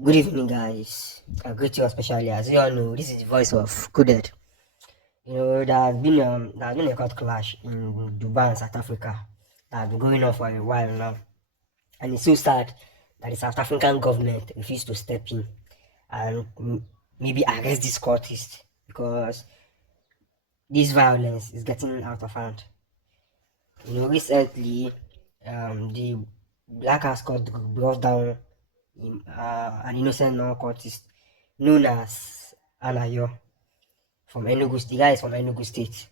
Good evening, guys. I greet you especially. As you all know, this is the voice of Coded. There has been a court clash in Durban, South Africa, that has been going on for a while now, and it's so sad that the South African government refused to step in and maybe arrest this cultist because this violence is getting out of hand. Recently, the Black House Court brought down an innocent non-cultist known as Anayo from Enugu. The guy is from Enugu State.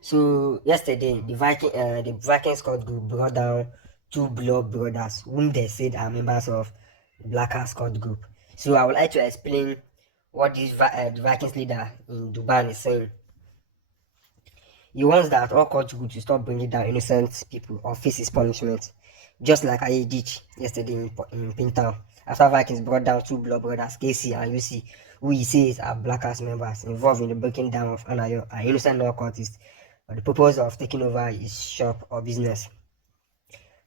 So yesterday, the Viking Squad group brought down two blood brothers whom they said are members of the Black House Squad group. So I would like to explain what the Vikings leader in Dubai is saying. He wants that all court groups to stop bringing down innocent people or face his punishment, just like I did yesterday in Pintown. After Vikings brought down two blood brothers, KC and UC, who he says are Black House members involved in the breaking down of Anayo, an innocent non-cultist, for the purpose of taking over his shop or business.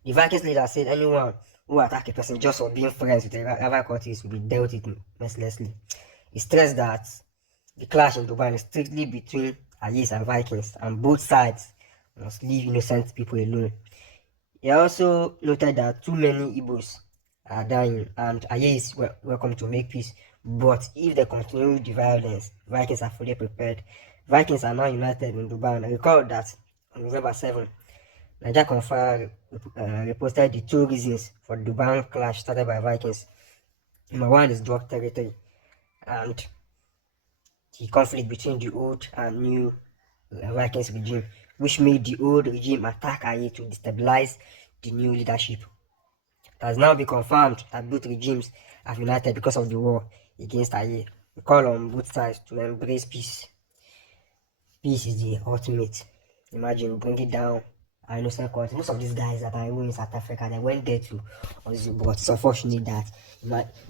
The Vikings leader said anyone who attack a person just for being friends with a rival cultist will be dealt with mercilessly. He stressed that the clash in Dubai is strictly between Ayes and Vikings, and both sides must leave innocent people alone. He also noted that too many Igbos are dying, and Ayes is welcome to make peace. But if they continue the violence, Vikings are fully prepared. Vikings are now united in Dubai. I recall that on November 7, Niger Confer reposted the two reasons for the Dubai clash started by Vikings. Number one is drug territory, and the conflict between the old and new Vikings regime, which made the old regime attack Aye to destabilize the new leadership. It has now been confirmed that both regimes have united because of the war against Aye. We call on both sides to embrace peace. Peace is the ultimate. Imagine bringing down our innocent country. Most of these guys that are in South Africa, they went there to Ozzy, but it's unfortunate that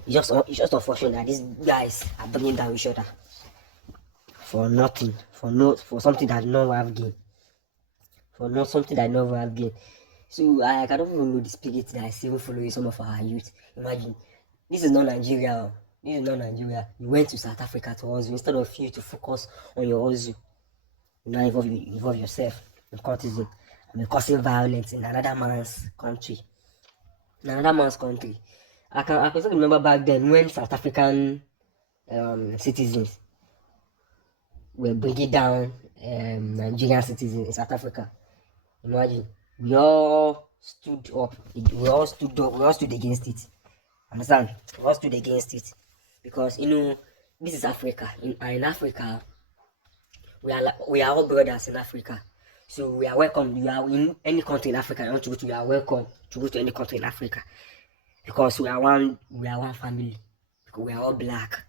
it's just unfortunate that these guys are bringing down each other for nothing, for something that no one have gained, for not something that no one have gained. So I don't even know the spirit that I see following some of our youth. Imagine, this is not Nigeria. This is not Nigeria. You went to South Africa to Ozzy instead of you to focus on your Ozzy. You now involve yourself in cultism and causing violence in another man's country. In another man's country. I can still remember back then when South African citizens were bringing down Nigerian citizens in South Africa. Imagine, we all stood up, we all stood against it. Understand? We all stood against it because this is Africa. In Africa, we are all brothers in Africa. So we are welcome. You are in any country in Africa, you want to go to, you are welcome to go to any country in Africa because we are one family. Because we are all black.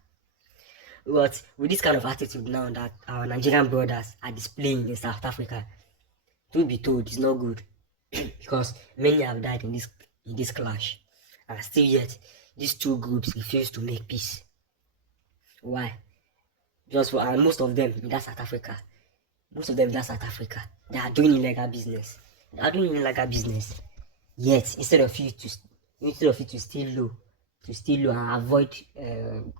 But with this kind of attitude now that our Nigerian brothers are displaying in South Africa, truth be told, it's not good because many have died in this clash, and still yet these two groups refuse to make peace. Why? Just for and most of them in that South Africa, they are doing illegal business. They are doing illegal business. Yet instead of you to stay low and avoid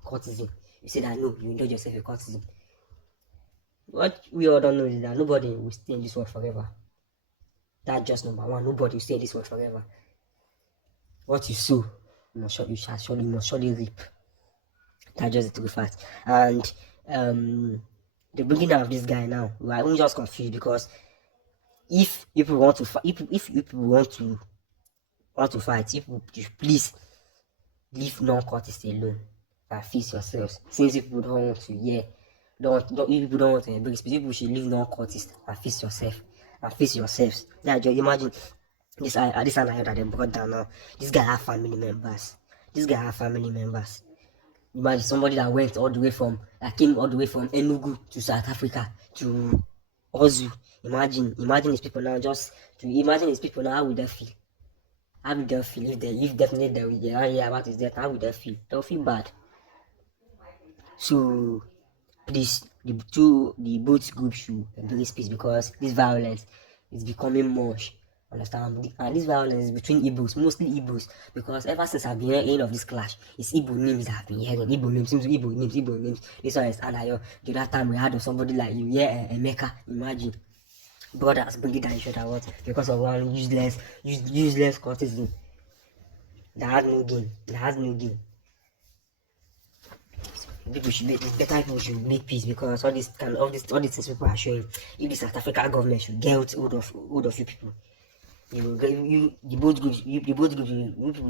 courtesan, you say that no, you indulge yourself in courtesan. What we all don't know is that nobody will stay in this world forever. That's just number one. Nobody will stay in this world forever. What you sow, you must surely reap. That's just the true fact. And the bringing out of this guy now, I'm just confused because if people want to if people want to fight, if you please leave non-cultists alone and feast yourselves. Since people don't want to, if people don't want to embrace peace, people should leave non-cultists and feast yourselves. Now, just imagine this another that they brought down now. This guy have family members. Imagine somebody that came all the way from Enugu to South Africa to Ozu. Imagine his people now. Just to imagine his people now, how would they feel? How would they feel if definitely they will hear about his death? How would they feel? They'll feel bad. So please, the both groups should embrace peace because this violence is becoming much, Understand? And this violence is between Igbos, mostly Igbos, because ever since I've been hearing of this clash, it's Igbo names that I've been hearing. Igbo names, Igbo names, Igbo names. This one is Anayo. The other time we had of somebody like you, yeah, Emeka. Imagine, brothers bringing down each other, what? Because of one useless courtesan that has no gain. That has no gain. People should make, it's better people should make peace, because all these things people are showing. If the South African government should get hold of you people, you will get you the both groups, you people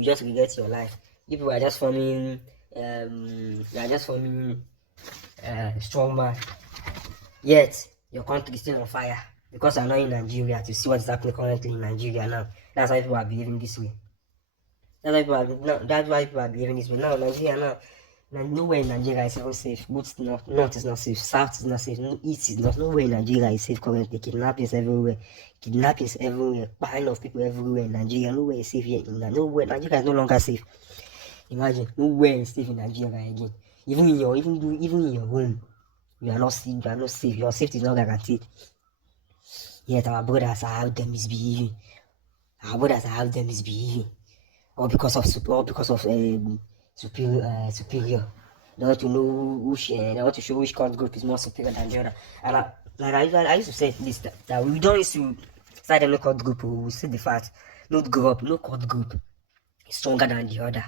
just regret your life. You people are just forming strong man. Yet your country is still on fire because you're not in Nigeria to see what is happening currently in Nigeria now. That's why people are behaving this way. That's why people are behaving this way. Now Nigeria now. Nowhere in Nigeria is even safe. Both north is not safe, south is not safe, east is not. Nowhere in Nigeria is safe currently. Kidnappings everywhere, buying of people everywhere in Nigeria. Nowhere is safe here. Nowhere. Nigeria is no longer safe. Imagine, nowhere is safe in Nigeria again. Even in your home, you are not safe. You are not safe. Your safety is not guaranteed. Yet our brothers are how them misbehaving. All because of superior. They want to know they want to show which court group is more superior than the other. And I used to say this, that we don't used to start any court group. We see the fact, no court group is stronger than the other.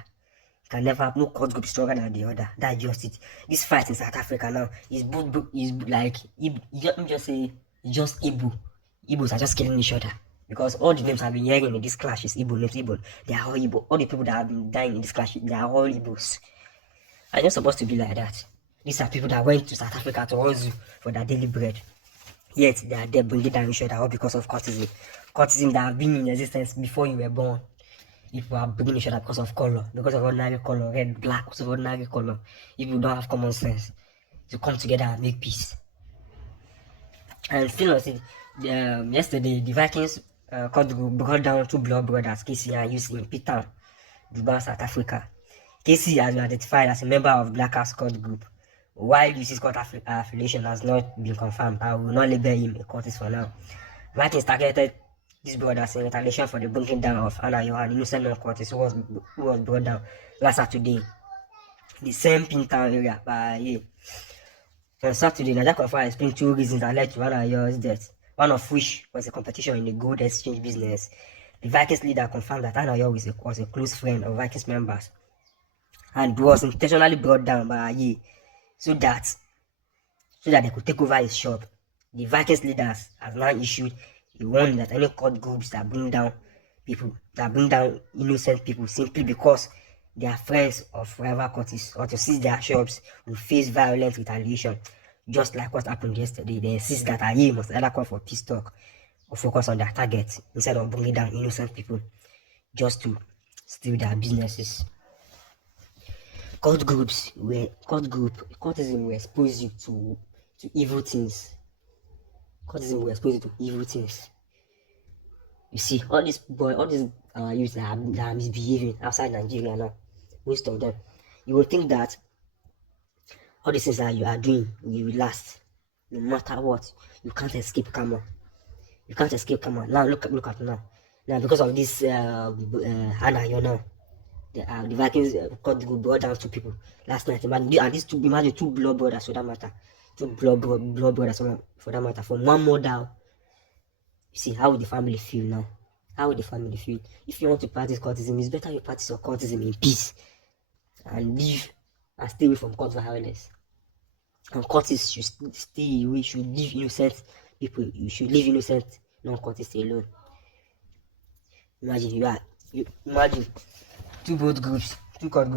You can never have no court group stronger than the other. That's just it. This fight in South Africa now is like, let me just say, it's just Igbo. Igbos are just killing each other. Because all the names I've been hearing in this clash is Igbo names, Igbo. They are all Igbo. All the people that have been dying in this clash, they are all Igbos. And it's not supposed to be like that. These are people that went to South Africa to hustle for their daily bread. Yet they are there bringing down each other all because of courtesan. Courtesan that have been in existence before you were born. People are bringing each other because of color, because of ordinary color, red, black, because of ordinary color. If you don't have common sense to come together and make peace. And still not yesterday the Vikings brought down two blood brothers, KC and UC in P-Town, Durban, South Africa. KC has been identified as a member of Blackers Court Group, while UC's court affiliation has not been confirmed. I will not label him a cultist for now. Vikings targeted these brothers in retaliation for the bringing down of Anayo, an innocent non-cultist who was brought down last Saturday, the same P-Town area by On Saturday, Nigeria Confirmed explained two reasons that led to Anayo's death, one of which was a competition in the gold exchange business. The Vikings leader confirmed that Anayo was a close friend of Vikings members and was intentionally brought down by Aye so that they could take over his shop. The Vikings leaders have now issued a warning that any court groups that bring down innocent people simply because they are friends of rival courts or to seize their shops will face violent retaliation, just like what happened yesterday. They insist that Aye must either call for peace talk or focus on their target instead of bringing down innocent people just to steal their businesses. Courtism will expose you to evil things. Courtism will expose you to evil things. You see, all these youths that are misbehaving outside Nigeria now, most of them, you will think that all these things that you are doing will last, no matter what. You can't escape karma. Now look at now. Now because of this Anayo now, the Vikings got brought down two people last night. Imagine two blood brothers for that matter. Two blood brothers for that matter. From one mother. You see, how would the family feel now? How would the family feel? If you want to practice courtism, it's better you practice your courtism in peace and live and stay away from court violence. And courtists should stay away, should leave innocent people. You should leave innocent non-courtists alone. Imagine two court groups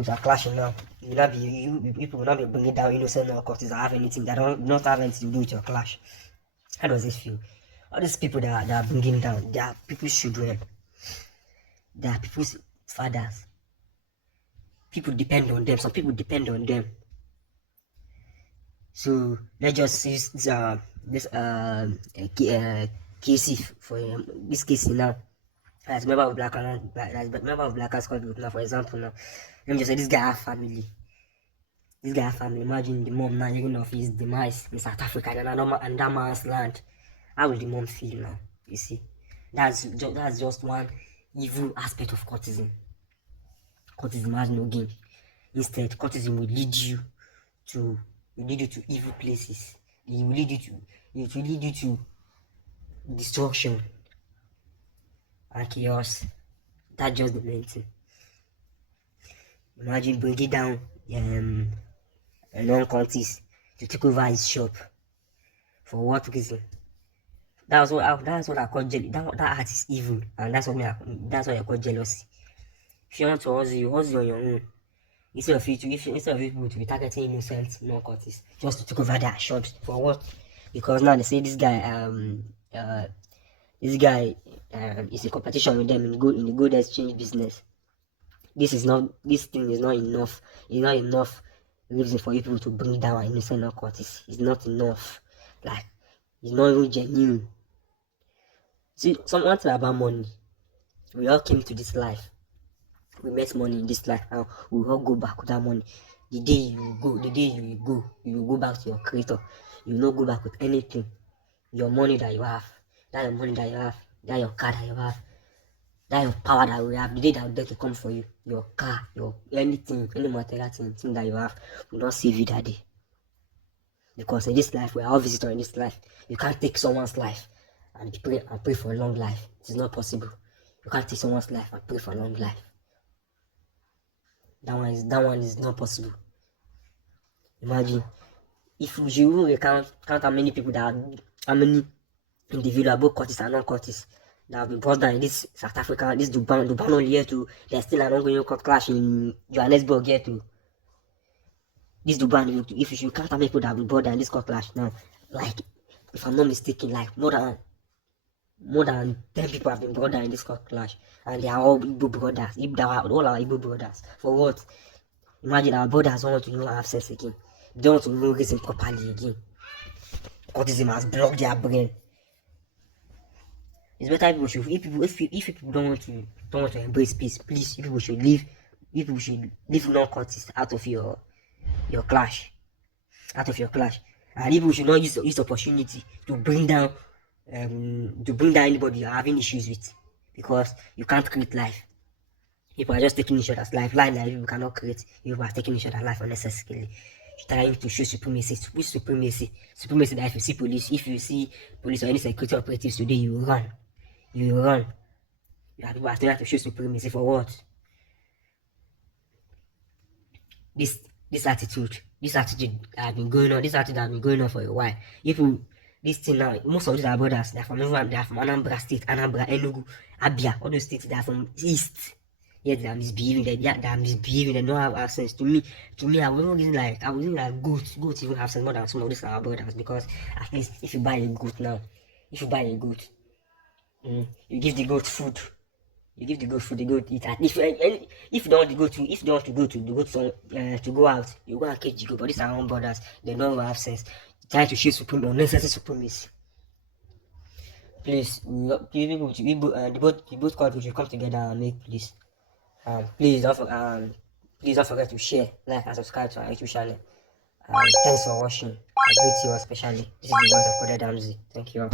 are clashing now. People will not be bringing down innocent non-courtists that have anything that don't not have anything to do with your clash. How does this feel? All these people that are bringing down, they are people's children. They are people's fathers. People depend on them. Some people depend on them. So let's just use this Casey for this Casey now. As a member of Blackers Court Group now, for example, now let me just say this guy have family. Imagine the mom now hearing of his demise in South Africa and that man's land. How will the mom feel now? You see, That's just one evil aspect of cultism. Cultism has no gain. Instead, cultism to will lead you to evil places. It will lead you to destruction and chaos. That's just the main thing. Imagine bringing down a non-cultist to take over his shop. For what reason? That's what I call jealousy. That act is evil, and that's what I call jealousy. If you want to hustle, you hustle on your own. Instead of people to be targeting innocent non-cultists just to take over their shops. For what? Because now they say this guy is in competition with them in the gold exchange business. This thing is not enough. It's not enough reason for you people to bring down an innocent non-cultist. It's not enough. Like, it's not even genuine. See, one thing about money. We all came to this life. We met money in this life, and we will all go back with that money. The day you will go back to your creator. You will not go back with anything. Your money that you have, that your money that you have, that your car that you have, that your power that you have, the day that will come for you, your car, your anything, any material thing that you have, will not save you that day. Because in this life, we are all visitors in this life. You can't take someone's life and pray for a long life. It is not possible. You can't take someone's life and pray for a long life. That one is not possible. Imagine if you count how many people how many individuals, both cultists and non-cultists, that have been brought down in this South Africa, this Durban only here to. There's still an ongoing court clash in Johannesburg here to. This Durban, if you count how many people that have been brought down in this court clash now, like, if I'm not mistaken, like more than 10 people have been brought down in this court clash, and they are all Igbo brothers. All our Igbo brothers. For what? Imagine our brothers don't want to even have sex again. They don't want to even reason properly again. Cultism has blocked their brain. It's better people should, if people don't want to embrace peace, please, people should leave non-cultists out of your clash. And people should not use opportunity to bring down anybody you're having issues with, because you can't create life. People are just taking each other's life. Life that people cannot create. People are taking each other's life unnecessarily. Trying to show supremacy. Which supremacy? Supremacy that if you see police or any security operatives today, you run. You run. People are trying to show supremacy for what? This attitude has been going on for a while. This thing now, most of these are brothers. They're from Anambra State, Anambra, Enugu, Abia, all those states. They're from East. Yet they are misbehaving. They don't have sense. To me, I was even like goats even have sense more than some of these our brothers, because at least if you buy a goat now, you give the goat food. The goat eat. And if you don't want to go out, you go and catch the goat. But these are our own brothers. They don't have sense. Trying to show unnecessary supremacy. Please, the both countries should come together and make peace. Please don't forget to share, like, and subscribe to our YouTube channel. Thanks for watching. I greet you all especially. This is the voice of Koda Damsey. Thank you all.